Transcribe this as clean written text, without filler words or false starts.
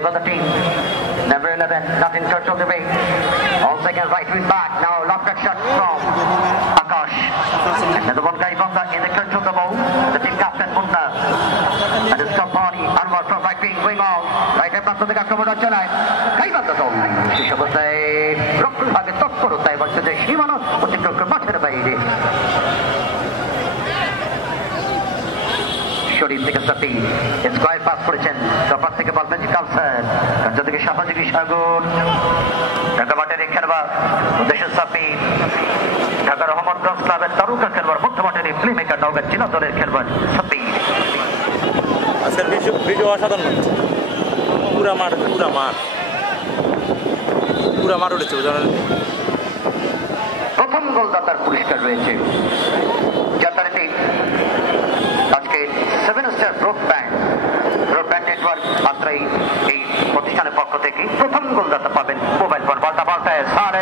Save on the team. Number 11, not in control of the way. On second, right wing back. Now, lock back shot from Akash. Another one guy in the control of the ball. The team captain, Munna. And his company, Anwar from right wing, going on. Right hand প্রান্ত থেকে আক্রমণ হচ্ছে না গাইবান্ধা দল শেষ অবস্থায় রক্ষণভাগে তৎপরতায় বলছে যে সীমানা অতিক্রম করে মাঠের বাইরে শরীফ থেকে সাথী স্কোয়ার পাস করেছেন তরফ থেকে বল ম্যাজিক কালসার কাঞ্চ থেকে সামাজিক সাগর ঢাকা মাঠের খেলোয়াড় উদ্দেশ্য সাফি ঢাকা রহমতগঞ্জ ক্লাবের তারকা খেলোয়াড় মধ্য মাঠের প্লে মেকার নওগাঁ জেলা দলের খেলোয়াড় সাফি আজকের ভিডিও অসাধারণ পুরা মাঠ উঠেছে জানেন প্রথম গোলদাতার পুরস্কার রয়েছে যাত্রাতে আজকে 7 স্টার ব্রডব্যান্ড নেটওয়ার্ক মাত্রাই এই প্রতিষ্ঠানের পক্ষ থেকে প্রথম গোলদাতা পাবেন মোবাইল ফোন পাল্টায় সারে